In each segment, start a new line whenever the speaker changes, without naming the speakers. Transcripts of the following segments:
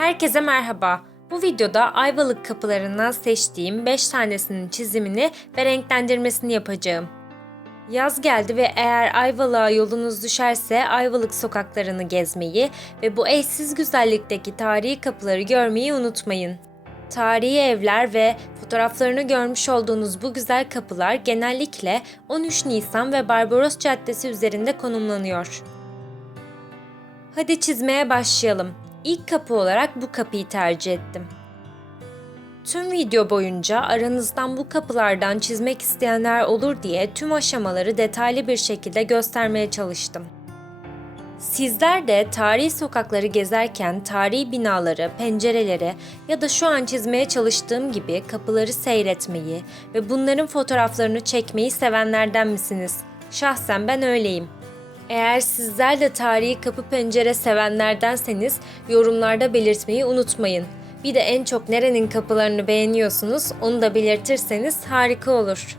Herkese merhaba. Bu videoda Ayvalık kapılarından seçtiğim 5 tanesinin çizimini ve renklendirmesini yapacağım. Yaz geldi ve eğer Ayvalık'a yolunuz düşerse Ayvalık sokaklarını gezmeyi ve bu eşsiz güzellikteki tarihi kapıları görmeyi unutmayın. Tarihi evler ve fotoğraflarını görmüş olduğunuz bu güzel kapılar genellikle 13 Nisan ve Barbaros Caddesi üzerinde konumlanıyor. Hadi çizmeye başlayalım. İlk kapı olarak bu kapıyı tercih ettim. Tüm video boyunca aranızdan bu kapılardan çizmek isteyenler olur diye tüm aşamaları detaylı bir şekilde göstermeye çalıştım. Sizler de tarihi sokakları gezerken tarihi binaları, pencereleri ya da şu an çizmeye çalıştığım gibi kapıları seyretmeyi ve bunların fotoğraflarını çekmeyi sevenlerden misiniz? Şahsen ben öyleyim. Eğer sizler de tarihi kapı pencere sevenlerdenseniz yorumlarda belirtmeyi unutmayın. Bir de en çok nerenin kapılarını beğeniyorsunuz onu da belirtirseniz harika olur.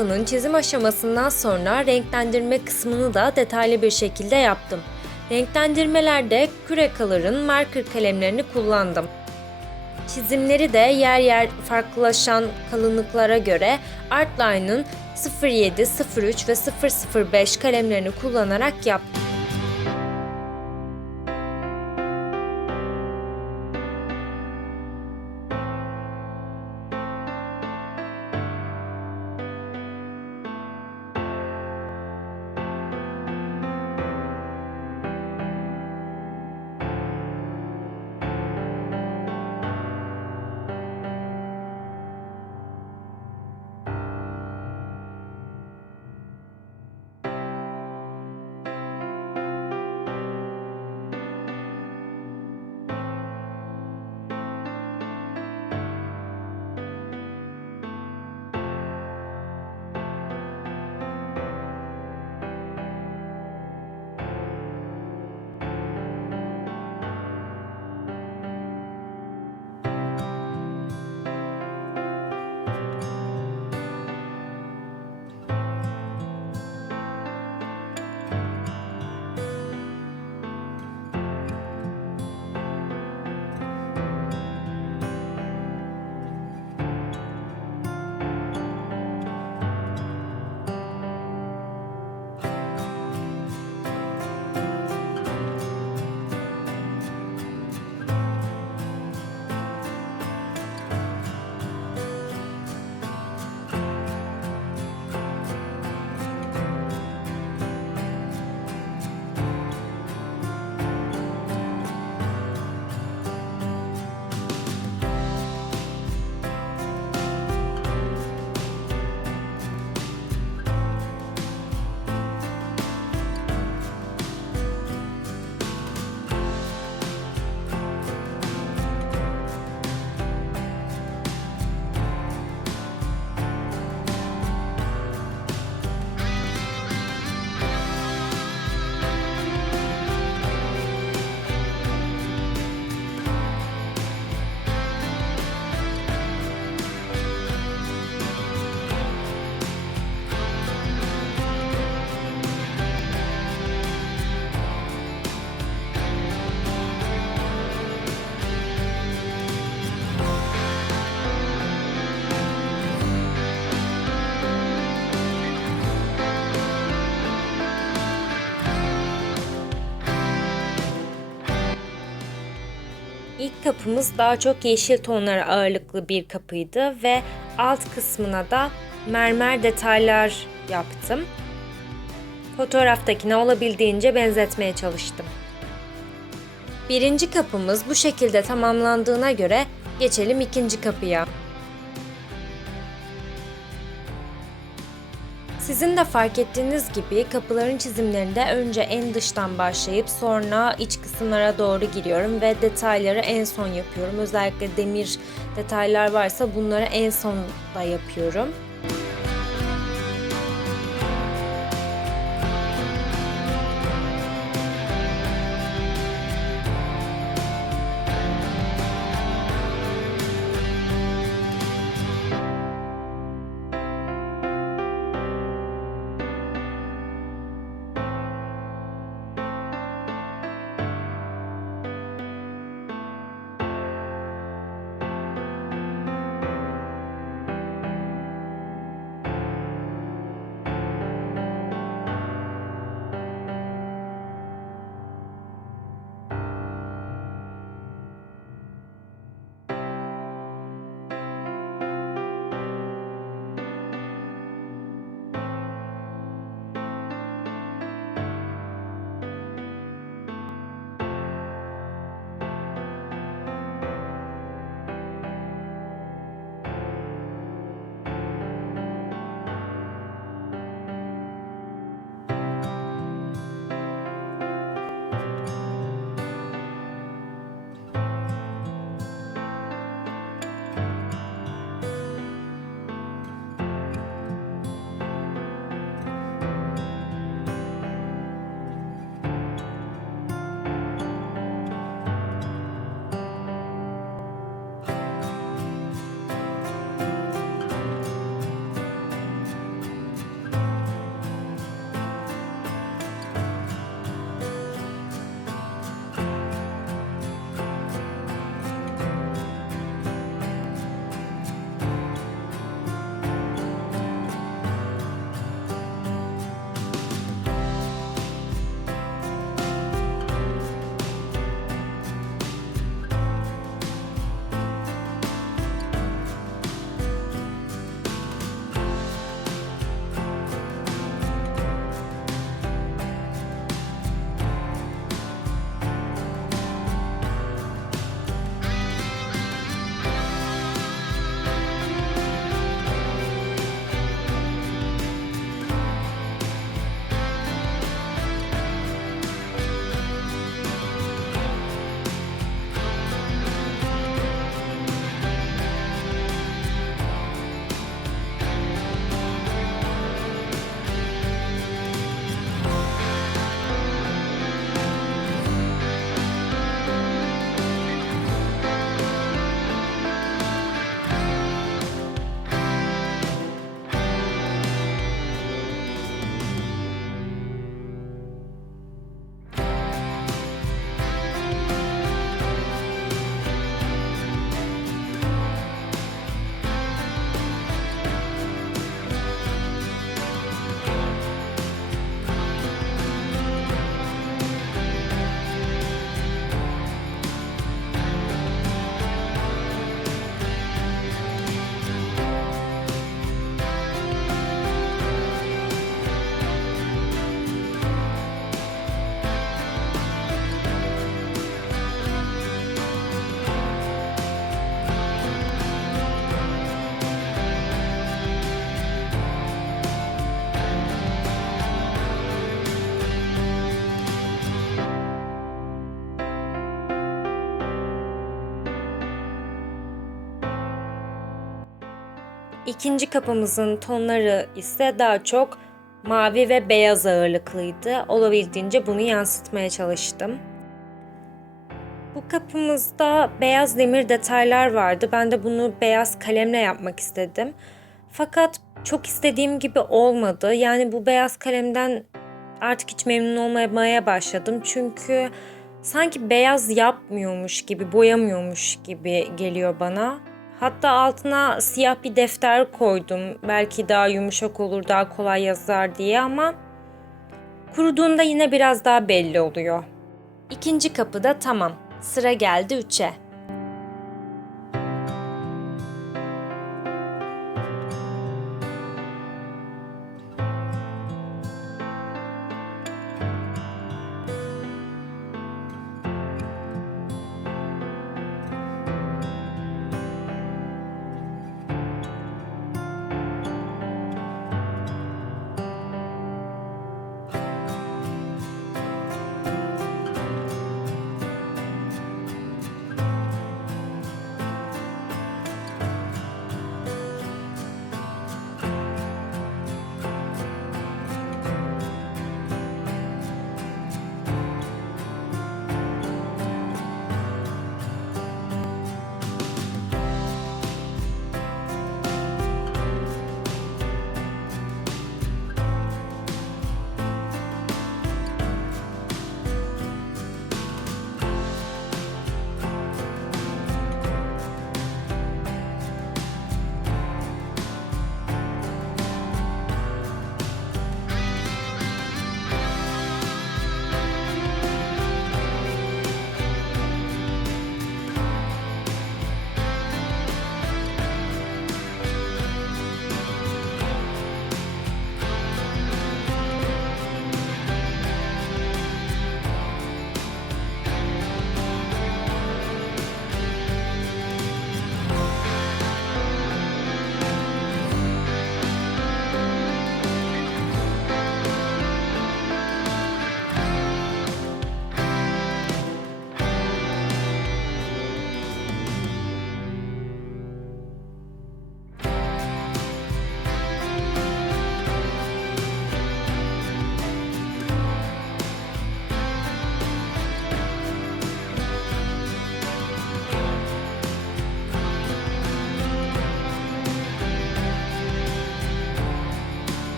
Kapının çizim aşamasından sonra renklendirme kısmını da detaylı bir şekilde yaptım. Renklendirmelerde Crayolar'ın marker kalemlerini kullandım. Çizimleri de yer yer farklılaşan kalınlıklara göre Artline'ın 07, 03 ve 005 kalemlerini kullanarak yaptım. İlk kapımız daha çok yeşil tonları ağırlıklı bir kapıydı ve alt kısmına da mermer detaylar yaptım. Fotoğraftakine olabildiğince benzetmeye çalıştım. Birinci kapımız bu şekilde tamamlandığına göre geçelim ikinci kapıya. Sizin de fark ettiğiniz gibi kapıların çizimlerinde önce en dıştan başlayıp sonra iç kısımlara doğru giriyorum ve detayları en son yapıyorum. Özellikle demir detaylar varsa bunları en sonda yapıyorum. İkinci kapımızın tonları ise daha çok mavi ve beyaz ağırlıklıydı. Olabildiğince bunu yansıtmaya çalıştım. Bu kapımızda beyaz demir detaylar vardı. Ben de bunu beyaz kalemle yapmak istedim. Fakat çok istediğim gibi olmadı. Yani bu beyaz kalemden artık hiç memnun olmamaya başladım. Çünkü sanki beyaz yapmıyormuş gibi, boyamıyormuş gibi geliyor bana. Hatta altına siyah bir defter koydum. Belki daha yumuşak olur, daha kolay yazar diye ama kuruduğunda yine biraz daha belli oluyor. İkinci kapıda tamam. Sıra geldi 3'e.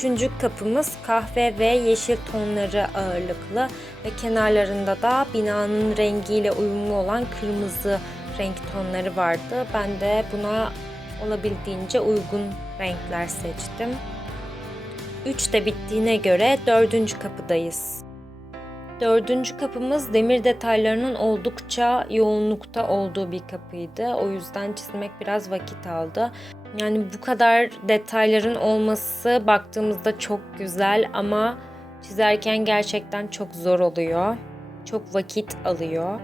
Üçüncü kapımız kahve ve yeşil tonları ağırlıklı ve kenarlarında da binanın rengiyle uyumlu olan kırmızı renk tonları vardı. Ben de buna olabildiğince uygun renkler seçtim. 3 de bittiğine göre dördüncü kapıdayız. Dördüncü kapımız demir detaylarının oldukça yoğunlukta olduğu bir kapıydı. O yüzden çizmek biraz vakit aldı. Yani bu kadar detayların olması baktığımızda çok güzel ama çizerken gerçekten çok zor oluyor. Çok vakit alıyor.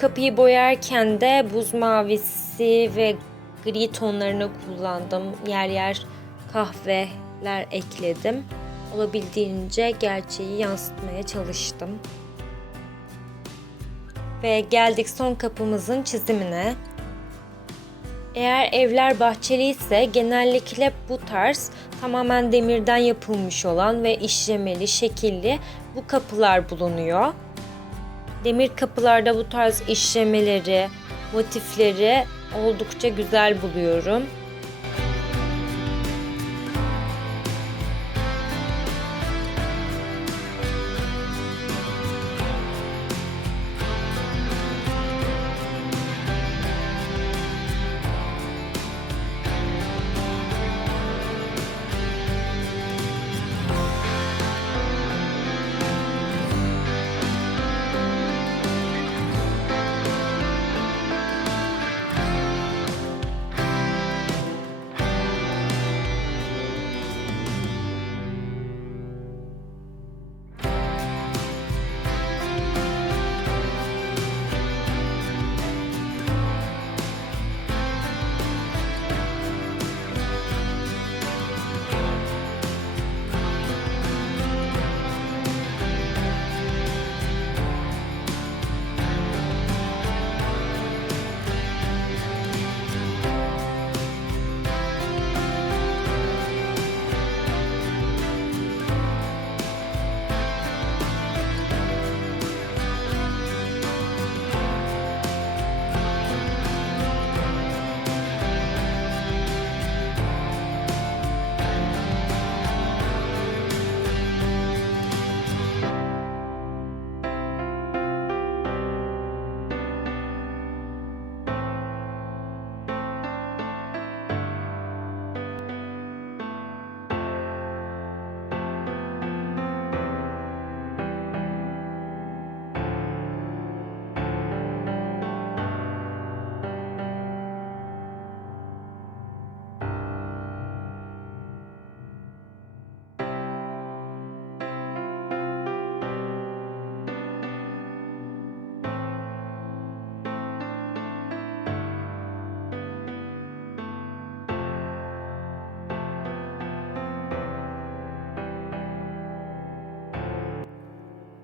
Kapıyı boyarken de buz mavisi ve gri tonlarını kullandım. Yer yer kahveler ekledim. Olabildiğince gerçeği yansıtmaya çalıştım. Ve geldik son kapımızın çizimine. Eğer evler bahçeli ise genellikle bu tarz tamamen demirden yapılmış olan ve işlemeli, şekilli bu kapılar bulunuyor. Demir kapılarda bu tarz işlemeleri, motifleri oldukça güzel buluyorum.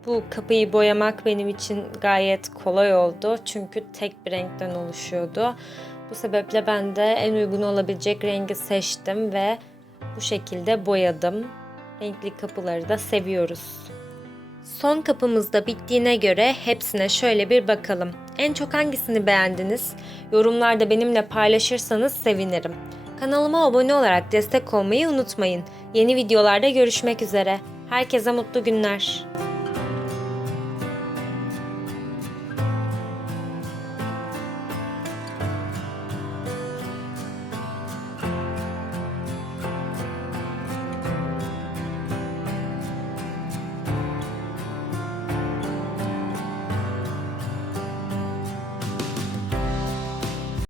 Bu kapıyı boyamak benim için gayet kolay oldu. Çünkü tek bir renkten oluşuyordu. Bu sebeple ben de en uygun olabilecek rengi seçtim ve bu şekilde boyadım. Renkli kapıları da seviyoruz. Son kapımız da bittiğine göre hepsine şöyle bir bakalım. En çok hangisini beğendiniz? Yorumlarda benimle paylaşırsanız sevinirim. Kanalıma abone olarak destek olmayı unutmayın. Yeni videolarda görüşmek üzere. Herkese mutlu günler.